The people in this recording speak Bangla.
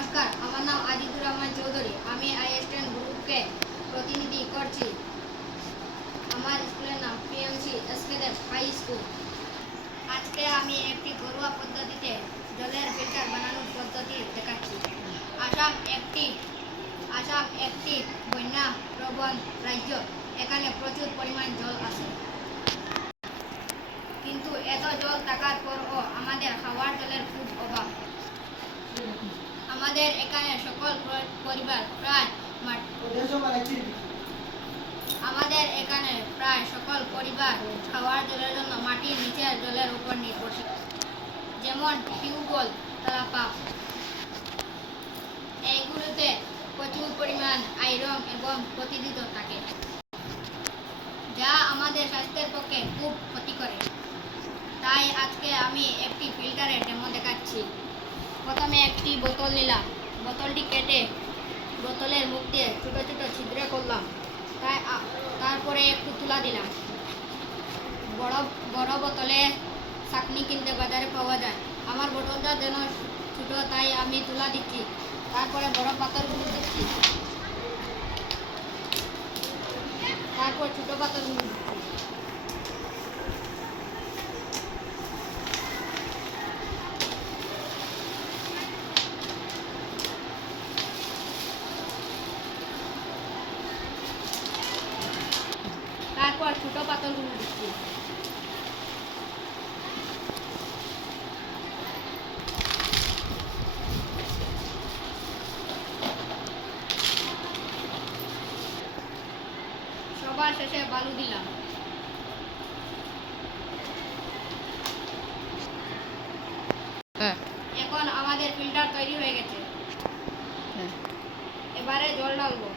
নমস্কার, আমার নাম আজিজুর রহমান চৌধুরী। আমি আইএসটেন গ্রুপকে প্রতিনিধি করছি। আমার স্কুলের নাম পিএমসি এসকেদেব হাই স্কুল। আজকে আমি একটি ঘরোয়া পদ্ধতিতে জলের ফিল্টার বানানোর পদ্ধতি দেখাচ্ছি। আসাম একটি বন্যা প্রবণ রাজ্য। এখানে প্রচুর পরিমাণ জল আছে, কিন্তু এত জল থাকার পরও আমাদের খাওয়ার জলের খুব অভাব। আমাদের এখানে সকল পরিবার প্রায় খাওয়ার জলের জন্য মাটির নিচের জলের উপর নির্ভরশীল, যেমন টিউবওয়েল, তালাপাম্প। এইগুলোতে প্রচুর পরিমাণ আয়রন এবং প্রতিদিত থাকে, যা আমাদের স্বাস্থ্যের পক্ষে খুব ক্ষতি করে। তাই আজকে আমি একটি ফিল্টারের ডেমো দেখাচ্ছি। প্রথমে একটি বোতল নিলাম, বোতলটি কেটে বোতলের মুখ দিয়ে ছোট ছোট ছিদ্র করলাম। তারপরে একটু তুলা দিলাম। বড় বোতলে ছাঁকনি কিনতে বাজারে পাওয়া যায়। আমার বোতলটা যেন ছোট, তাই আমি তুলা দিচ্ছি। তারপরে বড় পাথরগুলো দিচ্ছি, তারপর ছোট পাথরগুলো দিচ্ছি। তারপর ছোট পাথরগুলো দিচ্ছি। সবার শেষে বালু দিলাম। এখন আমাদের ফিল্টার তৈরি হয়ে গেছে। এবারে জল ঢালবো।